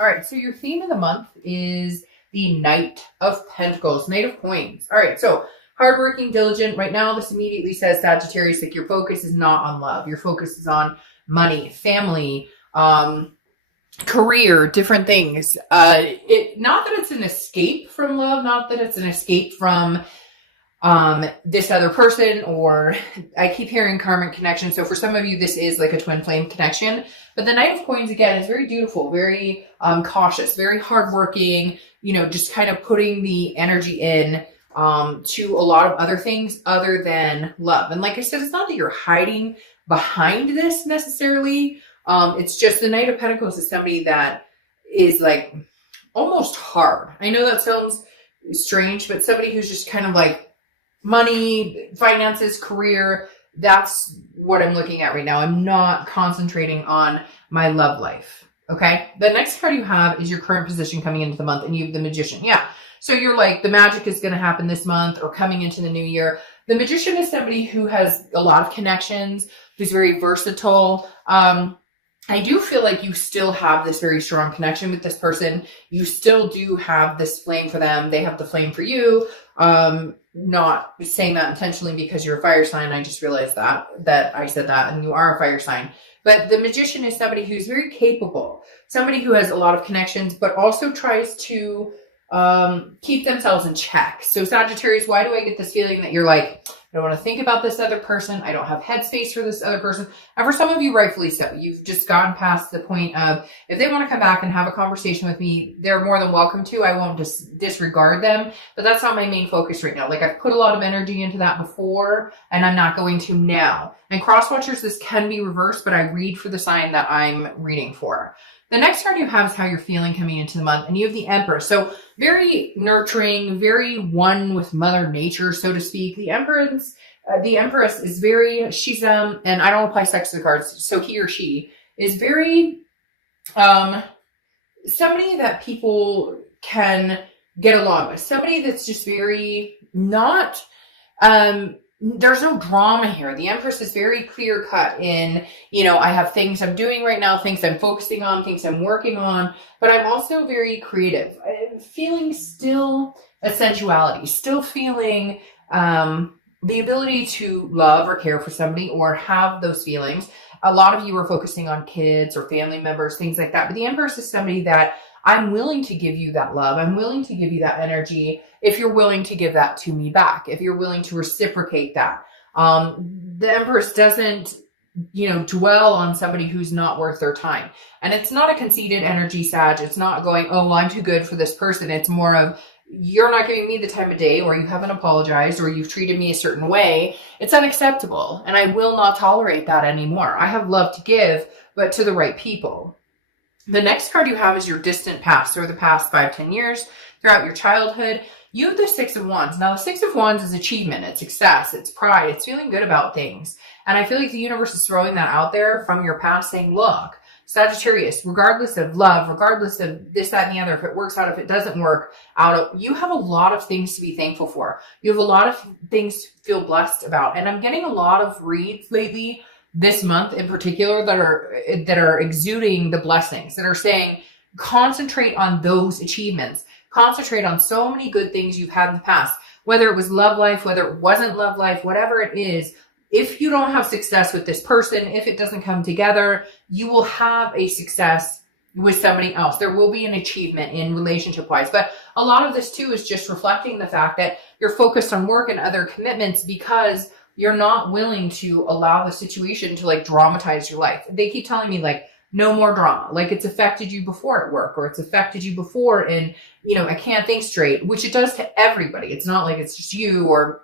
All right, so your theme of the month is the Knight of Pentacles, Knight of Coins. All right, so hardworking, diligent. Right now, this immediately says, Sagittarius, like your focus is not on love. Your focus is on money, family, career, different things. Not that it's an escape from love, not that it's an escape from this other person, or I keep hearing karmic connection. So for some of you, this is like a twin flame connection. But the Knight of Coins, again, is very dutiful, very cautious, very hardworking, just kind of putting the energy in to a lot of other things other than love. And like I said, it's not that you're hiding behind this necessarily. It's just the Knight of Pentacles is somebody that is like almost hard. I know that sounds strange, but somebody who's just kind of like money, finances, career. That's what I'm looking at right now. I'm not concentrating on my love life. Okay. The next card you have is your current position coming into the month, and you have the Magician. Yeah. So you're like, the magic is going to happen this month or coming into the new year. The Magician is somebody who has a lot of connections, who's very versatile. I do feel like you still have this very strong connection with this person. You still do have this flame for them. They have the flame for you. Not saying that intentionally because you're a fire sign. I just realized that I said that, and you are a fire sign. But the Magician is somebody who's very capable, somebody who has a lot of connections, but also tries to keep themselves in check. So Sagittarius, why do I get this feeling that you're like, I don't want to think about this other person. I don't have headspace for this other person. And for some of you, rightfully so. You've just gone past the point of, if they want to come back and have a conversation with me, they're more than welcome to. I won't disregard them, but that's not my main focus right now. Like, I've put a lot of energy into that before, and I'm not going to now. And cross watchers, this can be reversed, but I read for the sign that I'm reading for. The next card you have is how you're feeling coming into the month, and you have the Emperor. So very nurturing, very one with Mother Nature, so to speak. The Empress is very, she's, and I don't apply sex to the cards, so he or she is very, somebody that people can get along with. Somebody that's just very not, there's no drama here. The Empress is very clear cut in, I have things I'm doing right now, things I'm focusing on, things I'm working on, but I'm also very creative. I'm feeling still a sensuality, still feeling the ability to love or care for somebody or have those feelings. A lot of you are focusing on kids or family members, things like that. But the Empress is somebody that I'm willing to give you that love. I'm willing to give you that energy if you're willing to give that to me back, if you're willing to reciprocate that. The Empress doesn't, dwell on somebody who's not worth their time. And it's not a conceited energy, Sag. It's not going, oh, well, I'm too good for this person. It's more of, you're not giving me the time of day, or you haven't apologized, or you've treated me a certain way. It's unacceptable. And I will not tolerate that anymore. I have love to give, but to the right people. The next card you have is your distant past, or the past 5-10 years throughout your childhood. You have the Six of Wands. Now, the Six of Wands is achievement, it's success, it's pride, it's feeling good about things. And I feel like the universe is throwing that out there from your past, saying, look, Sagittarius, regardless of love, regardless of this, that, and the other, if it works out, if it doesn't work out, you have a lot of things to be thankful for. You have a lot of things to feel blessed about. And I'm getting a lot of reads lately, this month in particular, that are exuding the blessings, that are saying, concentrate on those achievements. Concentrate on so many good things you've had in the past, whether it was love life, whether it wasn't love life, whatever it is. If you don't have success with this person, if it doesn't come together, you will have a success with somebody else. There will be an achievement in relationship wise. But a lot of this too is just reflecting the fact that you're focused on work and other commitments because you're not willing to allow the situation to like dramatize your life. They keep telling me like, no more drama. Like, it's affected you before at work, or it's affected you before in, I can't think straight, which it does to everybody. It's not like it's just you or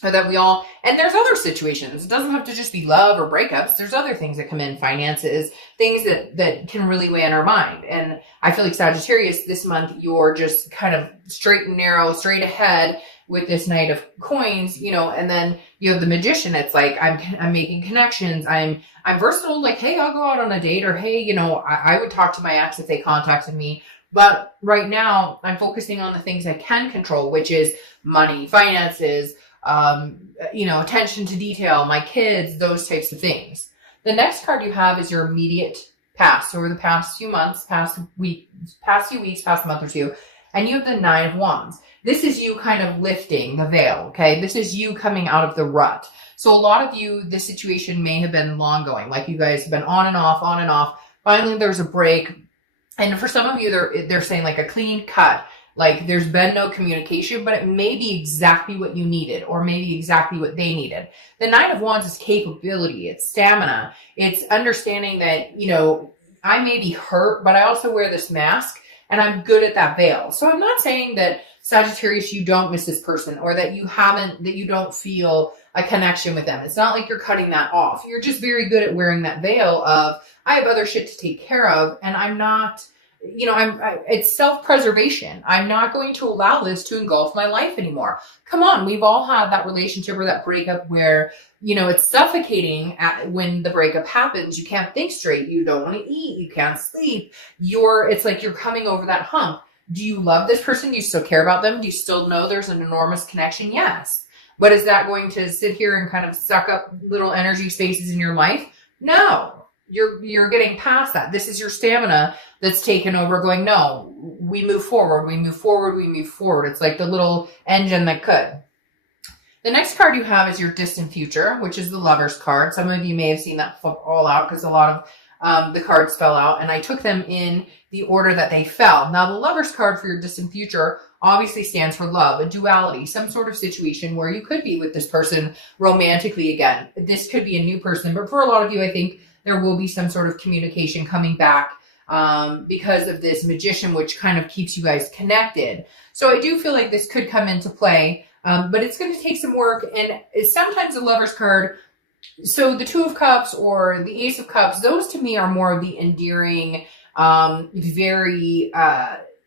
that we all, and there's other situations. It doesn't have to just be love or breakups. There's other things that come in, finances, things that can really weigh on our mind. And I feel like Sagittarius, this month, you're just kind of straight and narrow, straight ahead with this Knight of Coins, and then you have the Magician. It's like, I'm making connections. I'm versatile. Like, hey, I'll go out on a date, or hey, I would talk to my ex if they contacted me. But right now I'm focusing on the things I can control, which is money, finances, attention to detail, my kids, those types of things. The next card you have is your immediate passed over the past few months, past few weeks, past month or two, and you have the Nine of Wands. This is you kind of lifting the veil, okay? This is you coming out of the rut. So a lot of you, this situation may have been long going, like you guys have been on and off, on and off. Finally, there's a break. And for some of you, they're saying like a clean cut. Like there's been no communication, but it may be exactly what you needed or maybe exactly what they needed. The Nine of Wands is capability. It's stamina. It's understanding that, you know, I may be hurt, but I also wear this mask and I'm good at that veil. So I'm not saying that Sagittarius, you don't miss this person or that you don't feel a connection with them. It's not like you're cutting that off. You're just very good at wearing that veil of, I have other shit to take care of and I'm not, you know, it's self-preservation. I'm not going to allow this to engulf my life anymore. Come on. We've all had that relationship or that breakup where, you know, it's suffocating when the breakup happens. You can't think straight. You don't want to eat. You can't sleep. It's like you're coming over that hump. Do you love this person? Do you still care about them? Do you still know there's an enormous connection? Yes. But is that going to sit here and kind of suck up little energy spaces in your life? No. You're getting past that. This is your stamina that's taken over going, no, we move forward, we move forward, we move forward. It's like the little engine that could. The next card you have is your distant future, which is the Lover's card. Some of you may have seen that all out because a lot of the cards fell out, and I took them in the order that they fell. Now, the Lover's card for your distant future obviously stands for love, a duality, some sort of situation where you could be with this person romantically again. This could be a new person, but for a lot of you, I think there will be some sort of communication coming back because of this Magician, which kind of keeps you guys connected. So I do feel like this could come into play, but it's going to take some work. And sometimes the Lover's card, so the Two of Cups or the Ace of Cups, those to me are more of the endearing, very,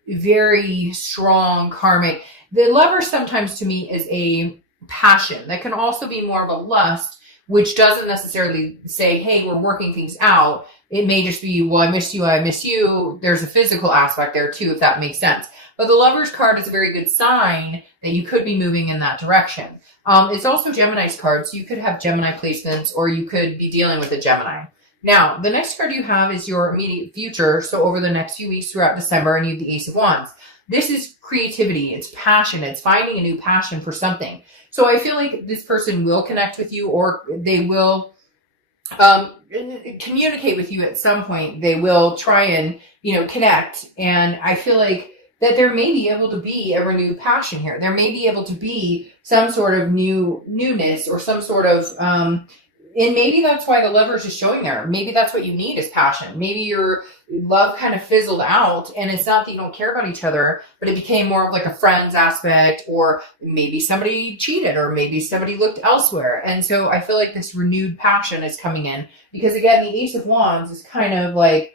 very strong karmic. The Lover sometimes to me is a passion that can also be more of a lust, which doesn't necessarily say, hey, we're working things out. It may just be, well, I miss you, I miss you. There's a physical aspect there too, if that makes sense. But the Lover's card is a very good sign that you could be moving in that direction. It's also Gemini's card, so you could have Gemini placements or you could be dealing with a Gemini. Now, the next card you have is your immediate future. So over the next few weeks throughout December, and you have the Ace of Wands. This is creativity. It's passion. It's finding a new passion for something. So I feel like this person will connect with you, or they will communicate with you at some point. They will try and, you know, connect. And I feel like that there may be able to be a renewed passion here. There may be able to be some sort of newness or some sort of, and maybe that's why the Lover's is showing there. Maybe that's what you need is passion. Maybe your love kind of fizzled out and it's not that you don't care about each other, but it became more of like a friends aspect, or maybe somebody cheated, or maybe somebody looked elsewhere. And so I feel like this renewed passion is coming in because again, the Ace of Wands is kind of like,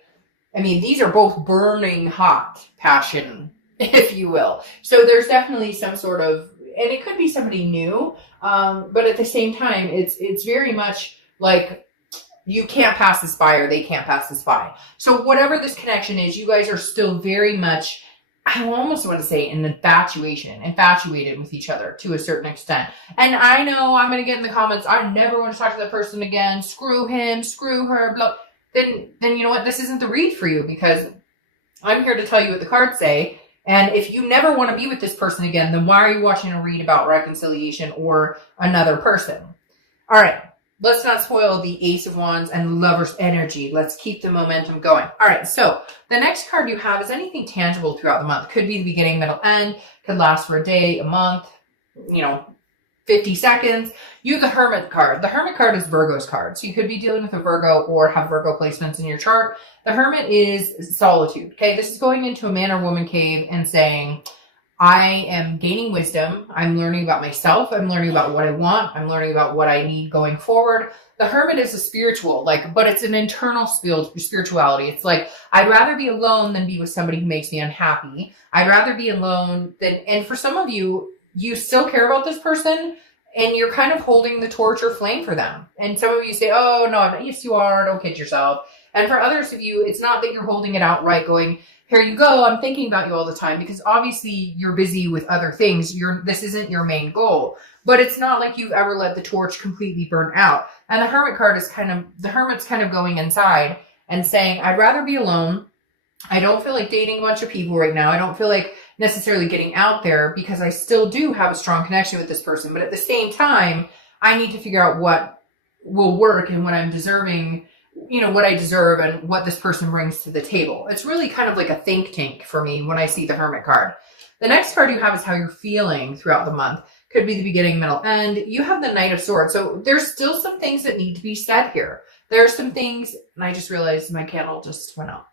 I mean, these are both burning hot passion, if you will. So there's definitely some sort of, and it could be somebody new, but at the same time, it's very much like you can't pass this by or they can't pass this by. So whatever this connection is, you guys are still very much, I almost want to say infatuated with each other to a certain extent. And I know I'm going to get in the comments, I never want to talk to that person again. Screw him, screw her, blah. Then you know what? This isn't the read for you because I'm here to tell you what the cards say. And if you never want to be with this person again, then why are you watching a read about reconciliation or another person? All right, let's not spoil the Ace of Wands and Lover's energy. Let's keep the momentum going. All right, so the next card you have is anything tangible throughout the month. Could be the beginning, middle, end. Could last for a day, a month, 50 seconds. You have the Hermit card. The Hermit card is Virgo's card. So you could be dealing with a Virgo or have Virgo placements in your chart. The Hermit is solitude. Okay, this is going into a man or woman cave and saying, I am gaining wisdom. I'm learning about myself. I'm learning about what I want. I'm learning about what I need going forward. The Hermit is a spiritual, but it's an internal spirituality. It's like, I'd rather be alone than be with somebody who makes me unhappy. I'd rather be alone than, and for some of you, you still care about this person and you're kind of holding the torch or flame for them. And some of you say, oh, no, I'm not. Yes, you are. Don't kid yourself. And for others of you, it's not that you're holding it outright going, here you go, I'm thinking about you all the time, because obviously you're busy with other things. This isn't your main goal. But it's not like you've ever let the torch completely burn out. And the Hermit card is the Hermit's kind of going inside and saying, I'd rather be alone. I don't feel like dating a bunch of people right now. I don't feel like necessarily getting out there because I still do have a strong connection with this person. But at the same time, I need to figure out what will work and what I'm deserving, what I deserve and what this person brings to the table. It's really kind of like a think tank for me when I see the Hermit card. The next card you have is how you're feeling throughout the month. Could be the beginning, middle, end. You have the Knight of Swords. So there's still some things that need to be said here. There are some things, and I just realized my candle just went out,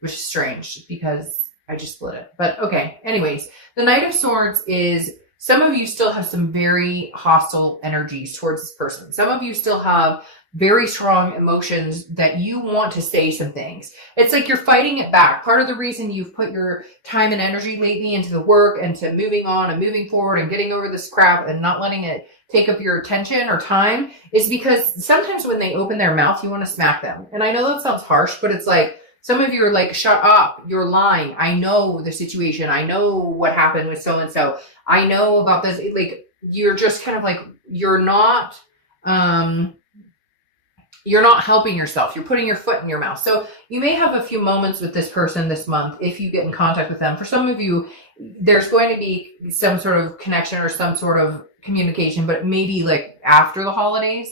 which is strange because I just split it. But okay, anyways, the Knight of Swords is some of you still have some very hostile energies towards this person. Some of you still have very strong emotions that you want to say some things. It's like you're fighting it back. Part of the reason you've put your time and energy lately into the work and to moving on and moving forward and getting over this crap and not letting it take up your attention or time is because sometimes when they open their mouth, you want to smack them. And I know that sounds harsh, but it's like, some of you are like, shut up, you're lying. I know the situation. I know what happened with so-and-so. I know about this. Like, you're just kind of like, you're not helping yourself. You're putting your foot in your mouth. So you may have a few moments with this person this month if you get in contact with them. For some of you, there's going to be some sort of connection or some sort of communication, but maybe like after the holidays.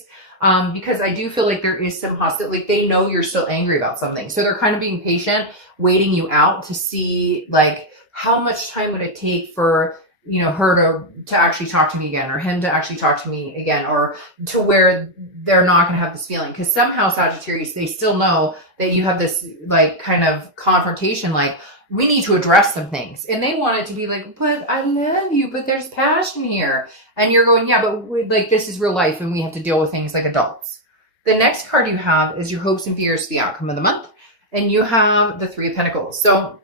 Because I do feel like there is some hostility, like they know you're still angry about something. So they're kind of being patient, waiting you out to see like how much time would it take for, her to actually talk to me again or him to actually talk to me again, or to where they're not going to have this feeling. Because somehow Sagittarius, they still know that you have this like kind of confrontation, like, we need to address some things. And they want it to be like, but I love you, but there's passion here. And you're going, yeah, but this is real life and we have to deal with things like adults. The next card you have is your hopes and fears for the outcome of the month. And you have the Three of Pentacles. So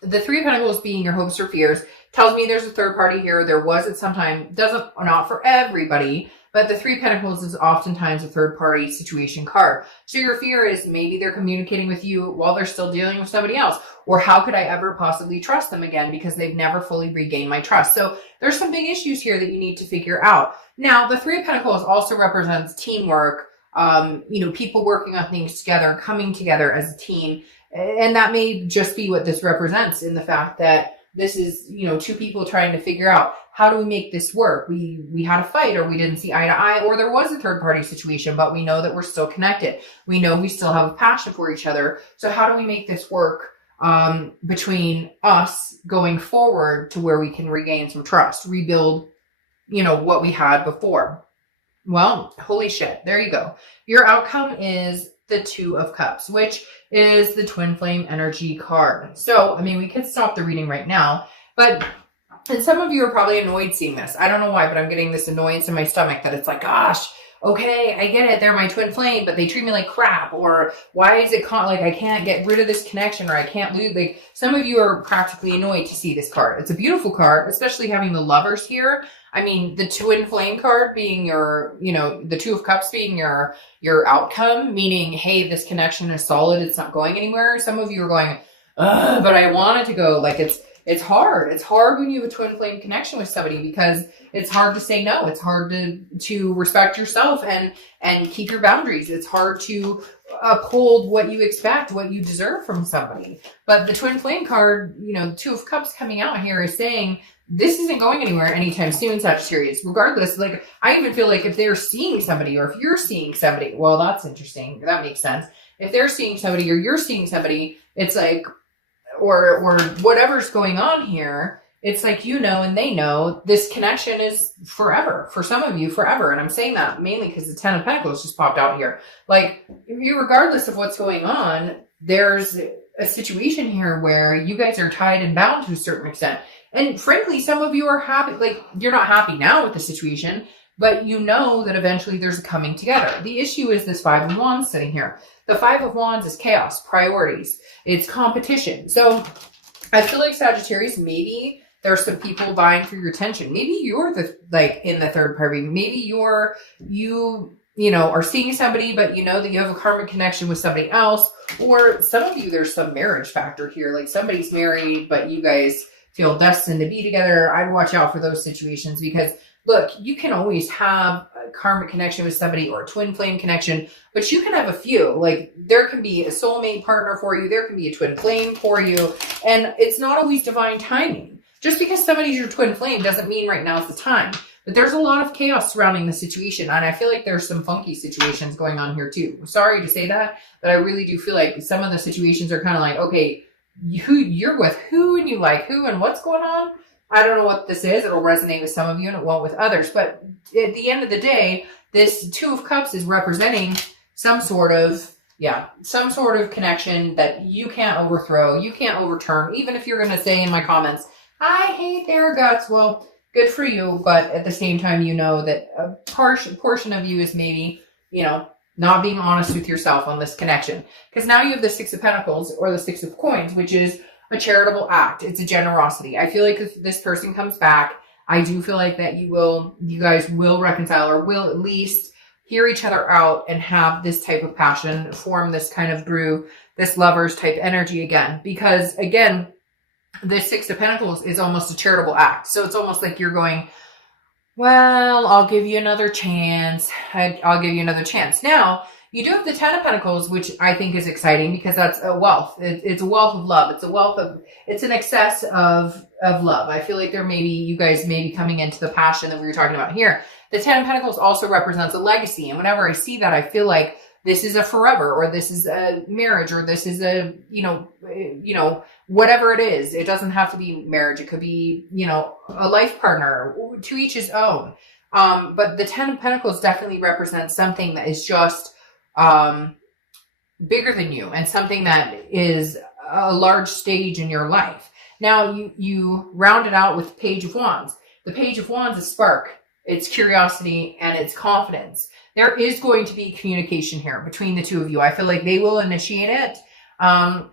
the Three of Pentacles being your hopes or fears tells me there's a third party here. There was at some time, not for everybody, but the Three of Pentacles is oftentimes a third party situation card. So your fear is maybe they're communicating with you while they're still dealing with somebody else. Or how could I ever possibly trust them again because they've never fully regained my trust? So there's some big issues here that you need to figure out. Now, the Three of Pentacles also represents teamwork, people working on things together, coming together as a team. And that may just be what this represents in the fact that this is, two people trying to figure out how do we make this work? We had a fight or we didn't see eye to eye or there was a third party situation, but we know that we're still connected. We know we still have a passion for each other. So how do we make this work between us going forward to where we can regain some trust, rebuild, what we had before? Well, holy shit. There you go. Your outcome is the Two of Cups, which is the twin flame energy card. So, we could stop the reading right now, and some of you are probably annoyed seeing this. I don't know why, but I'm getting this annoyance in my stomach that it's like, gosh, okay, I get it. They're my twin flame, but they treat me like crap. Or why is it like I can't get rid of this connection or I can't lose? Like some of you are practically annoyed to see this card. It's a beautiful card, especially having the Lovers here. The twin flame card being your, the Two of Cups being your outcome, meaning, hey, this connection is solid. It's not going anywhere. Some of you are going, but I want it to go. Like it's hard. It's hard when you have a twin flame connection with somebody because it's hard to say no. It's hard to respect yourself and keep your boundaries. It's hard to uphold what you expect, what you deserve from somebody. But the twin flame card, Two of Cups coming out here is saying, this isn't going anywhere anytime soon, Sagittarius. Regardless, like I even feel like if they're seeing somebody or if you're seeing somebody, well, that's interesting. That makes sense. If they're seeing somebody or you're seeing somebody, it's like, or whatever's going on here, it's like, and they know this connection is forever. For some of you, forever. And I'm saying that mainly because the Ten of Pentacles just popped out here. Like, regardless of what's going on, there's a situation here where you guys are tied and bound to a certain extent. And frankly, some of you are happy, like you're not happy now with the situation, but you know that eventually there's a coming together. The issue is this Five of Wands sitting here. The Five of Wands is chaos, priorities, it's competition. So I feel like Sagittarius, maybe there's some people vying for your attention. Maybe you're in the third party. Maybe you are seeing somebody, but you know that you have a karmic connection with somebody else. Or some of you, there's some marriage factor here. Like somebody's married, but you guys feel destined to be together. I'd watch out for those situations because look, you can always have karmic connection with somebody or a twin flame connection, but you can have a few. Like there can be a soulmate partner for you. There can be a twin flame for you. And it's not always divine timing. Just because somebody's your twin flame doesn't mean right now is the time. But there's a lot of chaos surrounding the situation. And I feel like there's some funky situations going on here too. Sorry to say that, but I really do feel like some of the situations are kind of like, okay, you're with who and you like who and what's going on. I don't know what this is. It'll resonate with some of you and it won't with others. But at the end of the day, this Two of Cups is representing some sort of connection that you can't overthrow. You can't overturn. Even if you're going to say in my comments, I hate their guts. Well, good for you. But at the same time, you know that a portion of you is maybe, not being honest with yourself on this connection. Because now you have the Six of Pentacles or the Six of Coins, which is a charitable act. It's a generosity. I feel like if this person comes back, I do feel like that you guys will reconcile or will at least hear each other out and have this type of passion, form this kind of brew, this lovers type energy again. Because again, this Six of Pentacles is almost a charitable act. So it's almost like you're going, well, I'll give you another chance. I'll give you another chance. Now, you do have the Ten of Pentacles, which I think is exciting because that's a wealth. It's a wealth of love. It's an excess of love. I feel like you guys may be coming into the passion that we were talking about here. The Ten of Pentacles also represents a legacy. And whenever I see that, I feel like this is a forever, or this is a marriage, or this is a, whatever it is. It doesn't have to be marriage. It could be, a life partner, to each his own. But the Ten of Pentacles definitely represents something that is just bigger than you and something that is a large stage in your life. Now you round it out with Page of Wands. The Page of Wands is spark. It's curiosity and it's confidence. There is going to be communication here between the two of you. I feel like they will initiate it. And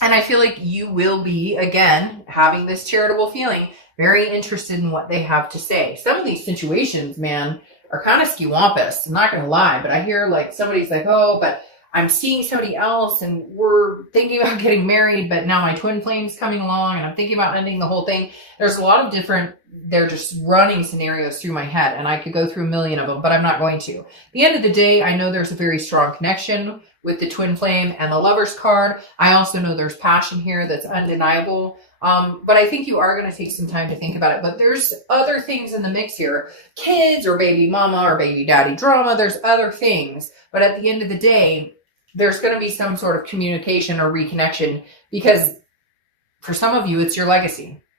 I feel like you will be, again, having this charitable feeling, very interested in what they have to say. Some of these situations, man, are kind of skewampus. I'm not going to lie, but I hear like somebody's like, oh, but I'm seeing somebody else and we're thinking about getting married, but now my twin flame's coming along and I'm thinking about ending the whole thing. There's a lot of they're just running scenarios through my head and I could go through a million of them, but I'm not going to. At the end of the day, I know there's a very strong connection with the twin flame and the Lover's card. I also know there's passion here that's undeniable. But I think you are going to take some time to think about it. But there's other things in the mix here. Kids or baby mama or baby daddy drama. There's other things. But at the end of the day, there's going to be some sort of communication or reconnection because for some of you, it's your legacy.